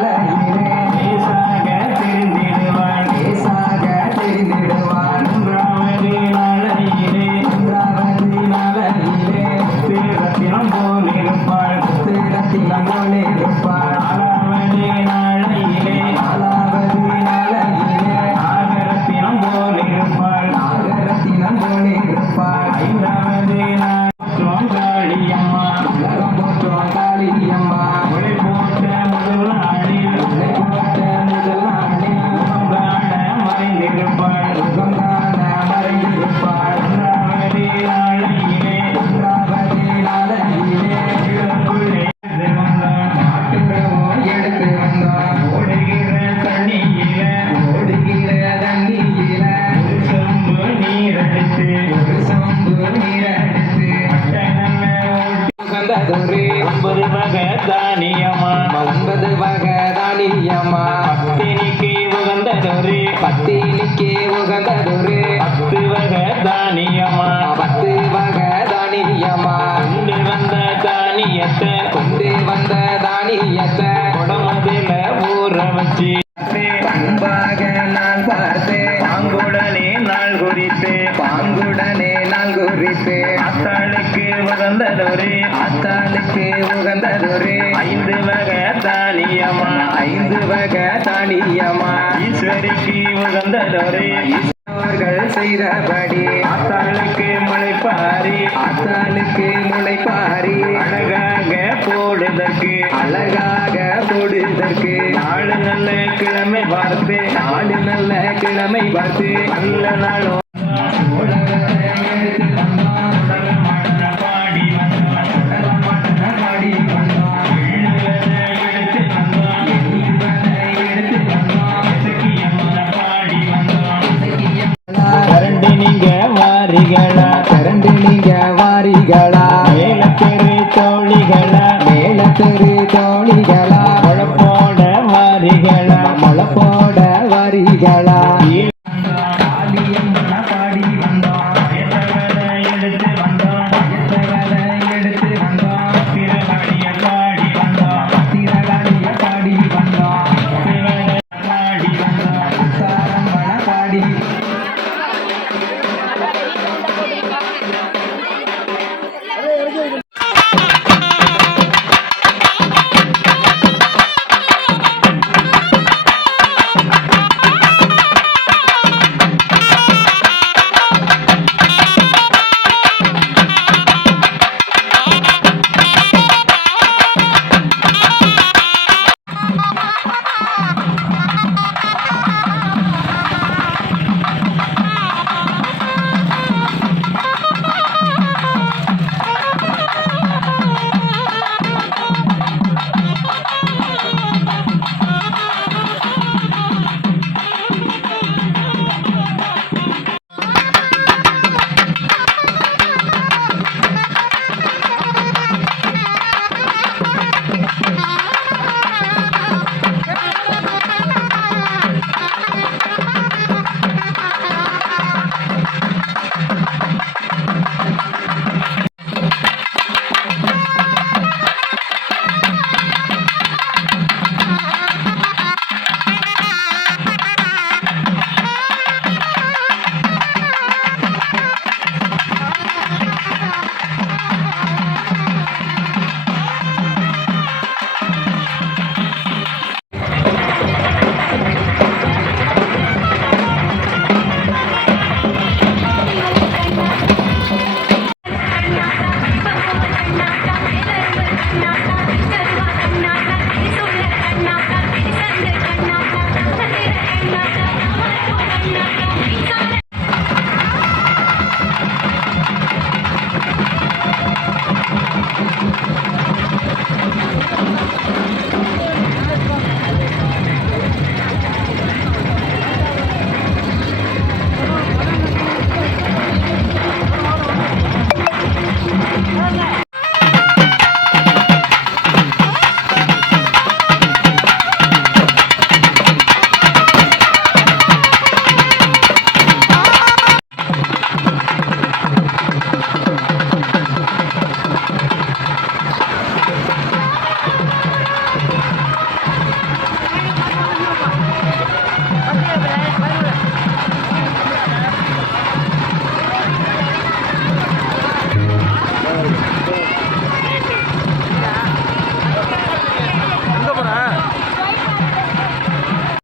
நல்ல பகதானியம்மா உலக தானியமா? ஈஸ்வரிக்கு உகந்த டோரே அவர்கள் செய்தபடி. ஆத்தாளுக்கு முளைப்பாரி. ஆத்தாளுக்கு முளைப்பாரி. அழகாக போடுதற்கு. அழகாக போடுதற்கு. நாலு நல்ல கிழமை பார்த்து. நாலு நல்ல கிழமை பார்த்து. நல்ல நாளும்